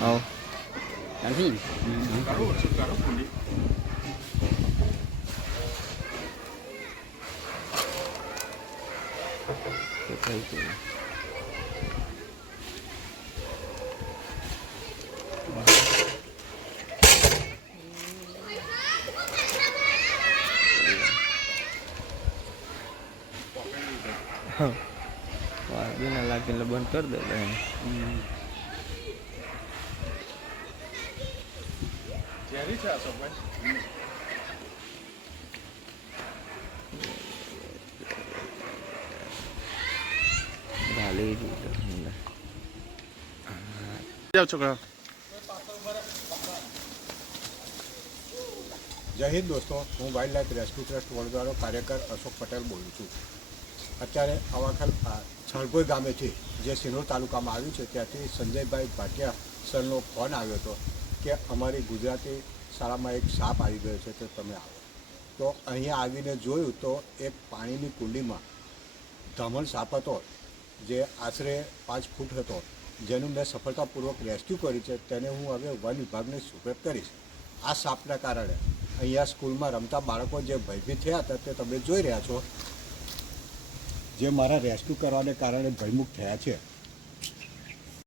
Oh, nanti. Kita itu. Wah, dia nak lagi lebon कर दे रहे हैं. Jadi છે અશોકભાઈ Bali gitu. જાઓ છોકરા જય હિન્દ દોસ્તો, હું વાઇલ્ડ લાઇફ રેસ્ક્યુ ટ્રસ્ટ વડોદરાનો કાર્યકર અશોક પટેલ બોલું છું. અત્યારે અવાખલ છળભોઈ ગામેથી જે સિનોર તાલુકામાં આવ્યું છે ત્યાંથી સંજયભાઈ ભાટિયા સરનો ફોન આવ્યો હતો કે અમારી ગુજરાતી શાળામાં એક સાપ આવી ગયો છે તો તમે આવો. તો અહીંયા આવીને જોયું તો એક પાણીની કુંડીમાં ધામણ સાપ હતો જે આશરે 5 ફૂટ હતો, જેનું મેં સફળતાપૂર્વક રેસ્ક્યુ કર્યું છે. તેને હું હવે વન વિભાગને સુપ્રત કરીશ. આ સાપના કારણે અહીંયા સ્કૂલમાં રમતા બાળકો જે ભયભીત થયા હતા તે તમે જોઈ રહ્યા છો, જે મારા રેસ્ક્યુ કરવાને કારણે ભયમુક્ત થયા છે.